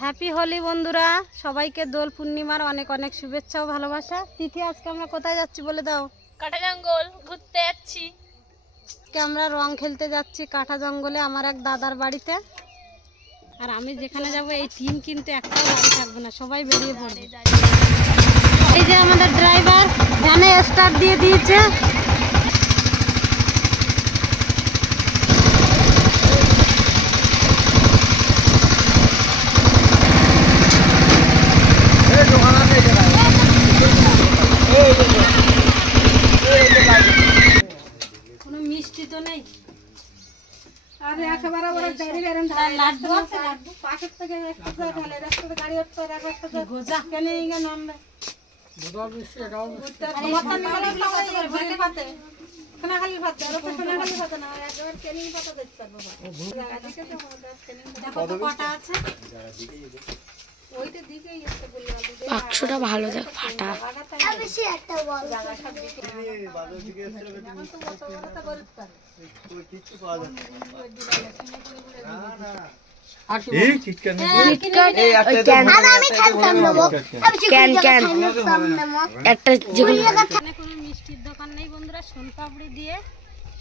Happy Holi বন্ধুরা, সবাইকে দোল পূর্ণিমার অনেক অনেক শুভেচ্ছা ও ভালোবাসা। তিথি, আজকে আমরা কোথায় যাচ্ছি বলে দাও? কাঁটা জঙ্গল ঘুরতে যাচ্ছি। আজকে আমরা রং খেলতে যাচ্ছি কাঁটা জঙ্গলে, আমার এক দাদার বাড়িতে। আর আমি যেখানে যাব এই টিম কিন্তু একটাও বাড়ি থাকবে না, সবাই বেরিয়ে পড়বে। এই যে আমাদের ড্রাইভার ভ্যানে স্টার্ট দিয়ে দিয়েছে। কোনো মিষ্টি তো নেই। বাক্সটা ভালো দেখ, ফাটা। কোনো মিষ্টির দোকান নেই বন্ধুরা, সোনপাপড়ি দিয়ে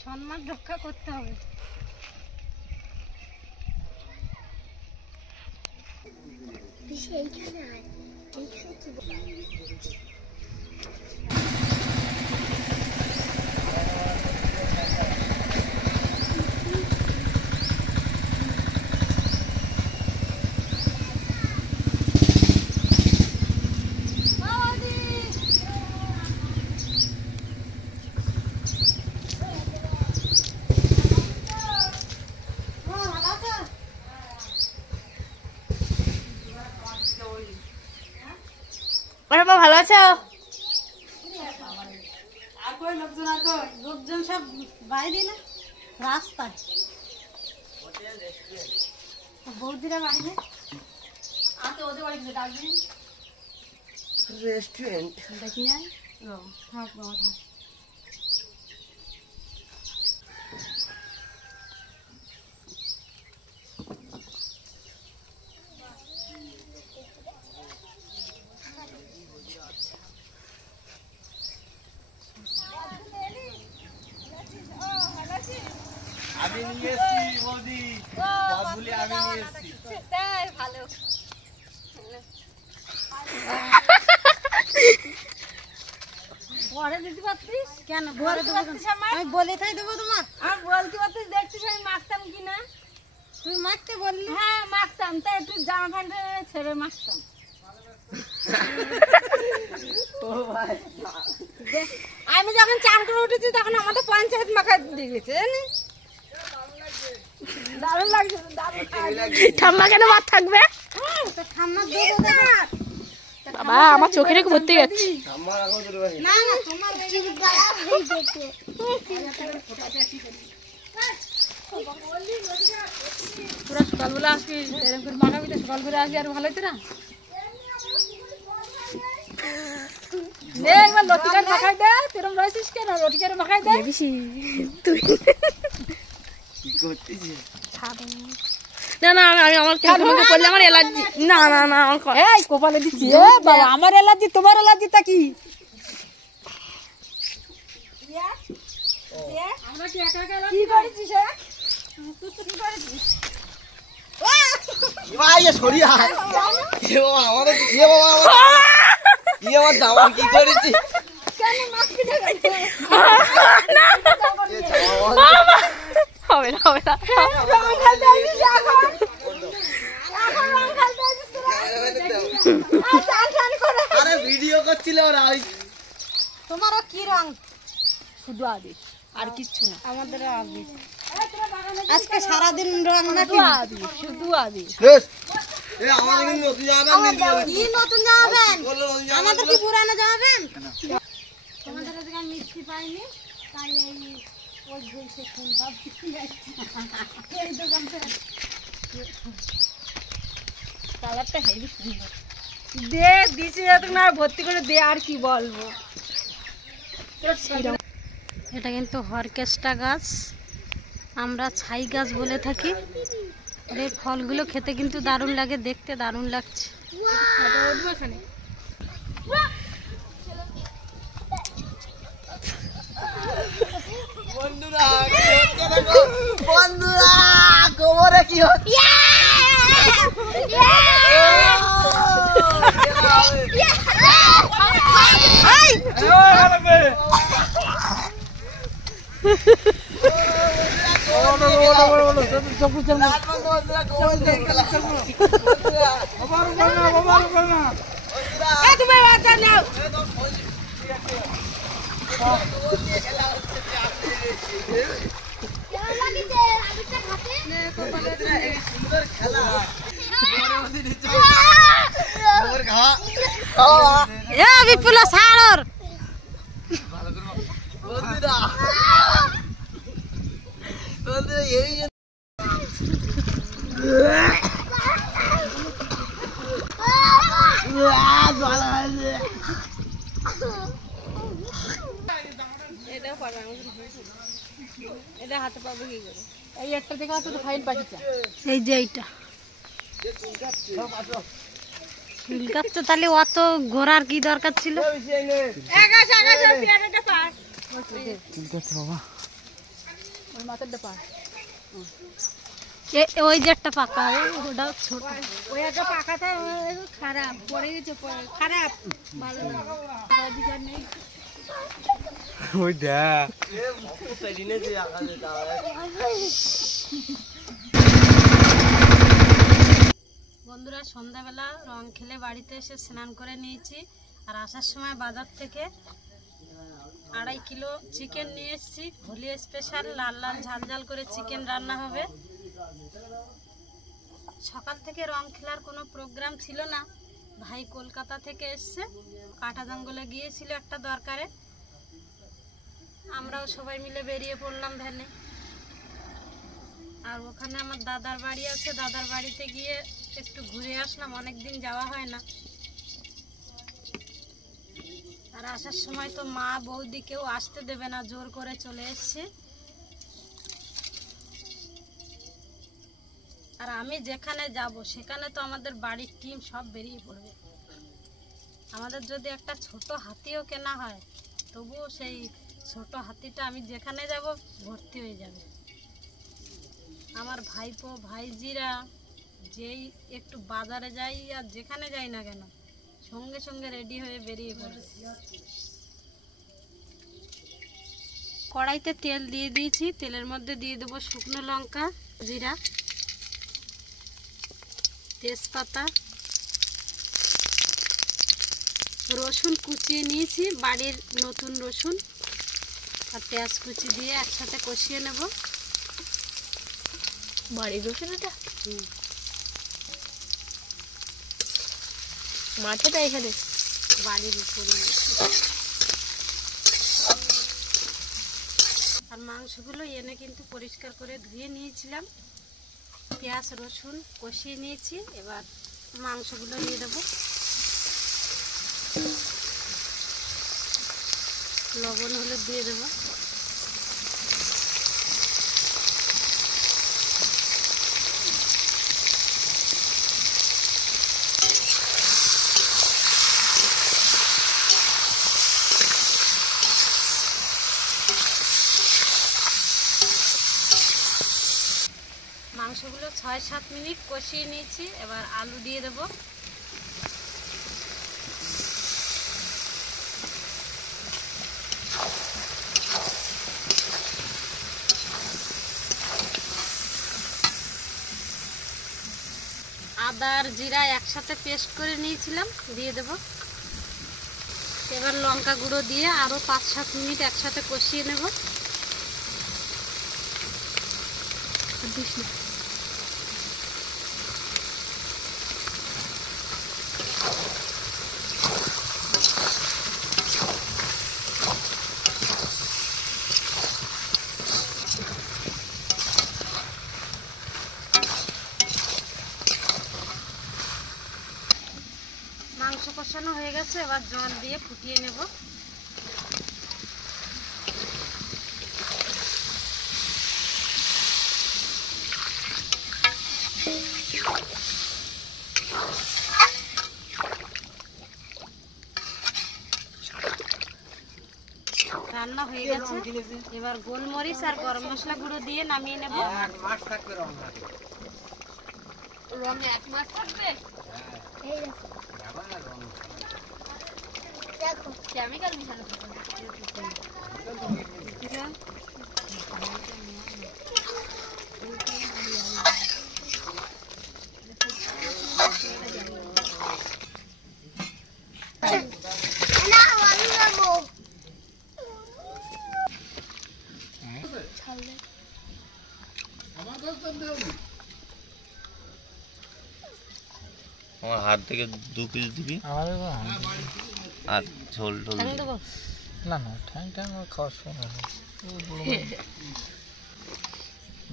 সম্মান রক্ষা করতে হবে। ভালো আছো? লোকজন সব বাইরে না রাস্তায়, বৌদিরা বাড়ি রেস্টুরেন্ট দেখি যায়। থাক বাবা থাক। আমি নিয়ে এসেছি বৌদি, বদবুলি আমি নিয়ে এসেছি। তাই ভালো। পরে দিতে পারতিস কেন? আমি বলে তাই দেবো তোমার। আমি বলতে পারতিস, দেখছিস আমি মাখতাম কিনা। তুমি মাখতে বললি? হ্যাঁ মাখতাম, তাই একটু জামা প্যান্ট ছেড়ে মাখতাম। আমি যখন চান করে উঠেছি তখন আমাদের পঞ্চায়েত মাখা দিয়ে গেছে, দারুণ লাগছে। ঠাম্মা কেন মার থাকবে? বাবা আমার চোখে রেখে ভর্তি যাচ্ছি। না না, তোমার পুরো সকালবেলা আসবি, এরকম করে মাখাবি তো সকাল করে আসবি আর ভালো হতো না। একবার লটিকার মাখাই দে, তুরম রয়েছিস কেন? লটিকার মাখাই দে। তুই কি করতেছিস? না না, আমি আমার তোমাকে বললে আমার অ্যালার্জি। না না না, এই কপালে দিচ্ছি। এ বাবা, আমার অ্যালার্জি তোমার অ্যালার্জিটা কি? আমরা কি একা একা কি করেছিস? তুই কি করেছিস? ভাই সরিয়া আমাদের আমার জামা কি করেছি? হবে না হবে না, আরে ভিডিও করছিল ওরা। তোমারও কি রং? শুধু আবির আর কিচ্ছু না। আমাদের আবির। আজকে সারাদিন রং নাকি? শুধু আবির। আমাদের কিন্তু নতুন জামা প্যান্ট কি নতুন জামা প্যান্ট? আমাদের কি পুরানো জামা প্যান্ট? তোমাদের আজকে মিষ্টি পাইনি, তাই ওই যে ফোনটা এই দোকানটা কালারটা হেভি সুন্দর। দে দিছি যত না ভর্তি করে দে, আর কি বলবো। এটা কিন্তু হরকেস্টা গাছ, আমরা ছাই গাছ বলে থাকি। এর ফলগুলো খেতে কিন্তু দারুণ লাগে, দেখতে দারুণ লাগছে। বন্ধুরা বন্ধুরা কোমরে কি হচ্ছে? বিপুল সাড়র এটা হাতে পাবো কি করে? এই একটা থেকে আছে তো ফাইন পাঠিয়েছে। এই যে এইটা চুলকাচ্ছে, তাহলে অত ঘোরার কি দরকার ছিল? ওই যে একটা পাকা, ওটা ছোট, ওই একটা পাকাটা খারাপ পড়ে গেছে, খারাপ ভালো না, অধিকার নেই। ওই দেখ বন্ধুরা, সন্ধ্যাবেলা রং খেলে বাড়িতে এসে স্নান করে নিয়েছি। আর আসার সময় বাজার থেকে 2.5 কিলো চিকেন নিয়ে এসেছি। হোলি স্পেশাল লাল লাল ঝাল ঝাল করে চিকেন রান্না হবে। সকাল থেকে রং খেলার কোনো প্রোগ্রাম ছিল না, ভাই কলকাতা থেকে এসছে, কাটা জঙ্গলে গিয়েছিল একটা দরকারে। আমরাও সবাই মিলে বেরিয়ে পড়লাম ভ্যানে। আর ওখানে আমার দাদার বাড়ি আছে, দাদার বাড়িতে গিয়ে একটু ঘুরে আসলাম, অনেক দিন যাওয়া হয় না। আর আসার সময় তো মা বৌদি কেউ আসতে দেবে না, জোর করে চলে এসছে। আর আমি যেখানে যাব সেখানে তো আমাদের বাড়ির টিম সব বেরিয়ে পড়বে। আমাদের যদি একটা ছোট হাতিও কেনা হয়, তবুও সেই ছোট হাতিটা আমি যেখানে যাব ভর্তি হয়ে যাবে। আমার ভাইপো ভাইজিরা যেই একটু বাজারে যাই আর যেখানে যাই না কেন, সঙ্গে সঙ্গে রেডি হয়ে বেরিয়ে পড়ে। কড়াইতে তেল দিয়ে দিয়েছি, তেলের মধ্যে দিয়ে দেবো শুকনো লঙ্কা, জিরা, তেজপাতা, রসুন কুচিয়ে নিয়েছি, বাড়ির নতুন রসুন, আর পেঁয়াজ কুচি দিয়ে একসাথে কষিয়ে নেব। বাড়ির রসুন এটা মাঠেটা এখানে বাড়ির উপরে। আর মাংসগুলো এনে কিন্তু পরিষ্কার করে ধুয়ে নিয়েছিলাম। পেঁয়াজ রসুন কষিয়ে নিয়েছি, এবার মাংসগুলো দিয়ে দেবো। লবণ হলুদ দিয়ে দেবো। মাংসগুলো 6-7 মিনিট কষিয়ে নিয়েছি, এবার আলু দিয়ে দেব। আদা আর জিরা একসাথে পেস্ট করে নিয়েছিলাম, দিয়ে দেব। এবার লঙ্কা গুঁড়ো দিয়ে আরও 5-7 মিনিট একসাথে কষিয়ে নেব। মাংস কষানো হয়ে গেছে, এবার জল দিয়ে ফুটিয়ে নেব। রান্না হয়ে গেছে। এবার গোলমরিচ আর গরম মশলা গুঁড়ো দিয়ে নামিয়ে নেব। এক মাস থাকবে রং হাতে। রঙে 1 মাস থাকবে। দেখো কেমিক্যাল মিশানো থাকে। আমার হাত থেকে 2 পিস দিবি আর ঝোল ঝোল ঠ্যাং দেবো? না না ঠ্যাং ঠ্যাং খাওয়ার সময়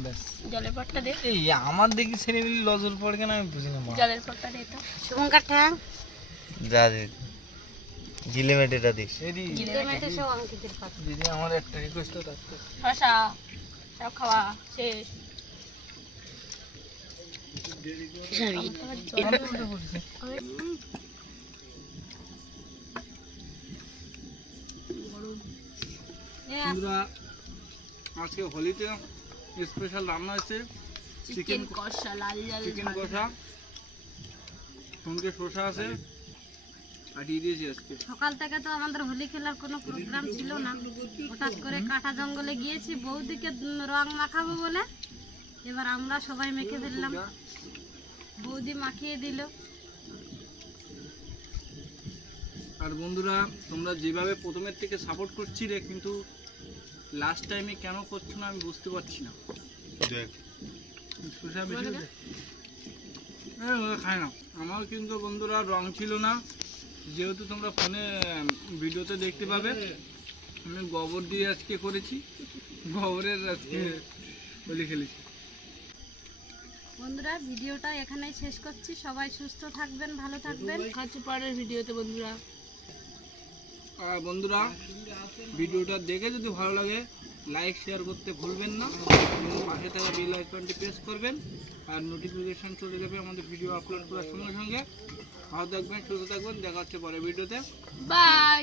ব্যাস জলের পটটা দে। এই আমার দেখি ছেলেগুলি লজল পড়ে কেন আমি বুঝি না মা। জলের পটটা দে তো। শুভঙ্কার ঠ্যাং যা দে জিলে মেটেটা দিস। এদি মেটে সব অঙ্কিতের পাতা। দিদি আমার একটা রিকোয়েস্ট থাকতো শশা সব খাওয়া শেষ। বন্ধুরা আজকে হোলিতে স্পেশাল রান্না হয়েছে চিকেন কষা লাল লাল চিকেন কষা, সঙ্গে শসা আছে কাটিয়ে দিয়েছি আজকে। সকাল থেকে তো আমাদের হোলি খেলার কোনো প্রোগ্রাম ছিল না, হঠাৎ করে কাটা জঙ্গলে গিয়েছি বৌদিকে রং মাখাবো বলে। এবার আমরা সবাই মেখে ফেললাম, বৌদি মাখিয়ে দিল। আর বন্ধুরা তোমরা যেভাবে প্রথমের থেকে সাপোর্ট করছিলে কিন্তু লাস্ট টাইমে কেন করছো না আমি বুঝতে পারছি না। শসা বেশি হয়েছে? ওরা খায় না। আমার কিন্তু বন্ধুরা রং ছিল না, যেহেতু তোমরা ফোনে ভিডিওতে দেখতে পাবে আমি গোবর দিয়ে আজকে করেছি, গোবরের আজকে হোলি খেলেছি। বন্ধুরা ভিডিওটা এখানেই শেষ করছি, সবাই সুস্থ থাকবেন, ভালো থাকবেন। খাচ্ছি পরের ভিডিওতে বন্ধুরা। আর বন্ধুরা ভিডিওটা দেখে যদি ভালো লাগে লাইক শেয়ার করতে ভুলবেন না এবং পাশে থাকা বেল আইকনটি প্রেস করবেন আর নোটিফিকেশন চলে যাবে আমাদের ভিডিও আপলোড করার সঙ্গে সঙ্গে। ভালো থাকবেন, সুস্থ থাকবেন, দেখা হচ্ছে পরের ভিডিওতে। বাই।